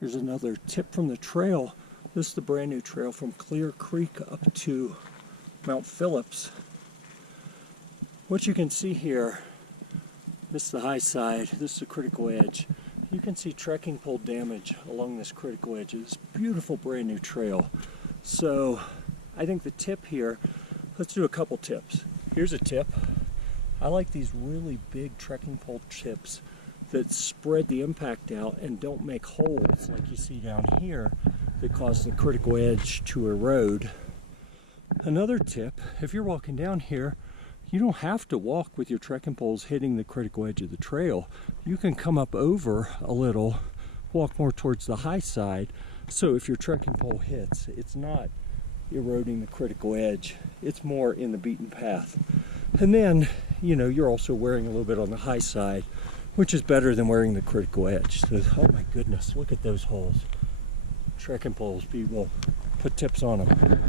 Here's another tip from the trail. This is the brand new trail from Clear Creek up to Mount Phillips. What you can see here, this is the high side, this is the critical edge. You can see trekking pole damage along this critical edge of this beautiful brand new trail. So I think the tip here, let's do a couple tips. Here's a tip. I like these really big trekking pole tips that spread the impact out and don't make holes like you see down here that cause the critical edge to erode. Another tip, if you're walking down here, you don't have to walk with your trekking poles hitting the critical edge of the trail. You can come up over a little, walk more towards the high side, so if your trekking pole hits, it's not eroding the critical edge, it's more in the beaten path. And then, you know, you're also wearing a little bit on the high side, which is better than wearing the critical edge. So, oh my goodness, look at those holes. Trekking poles, people put tips on them.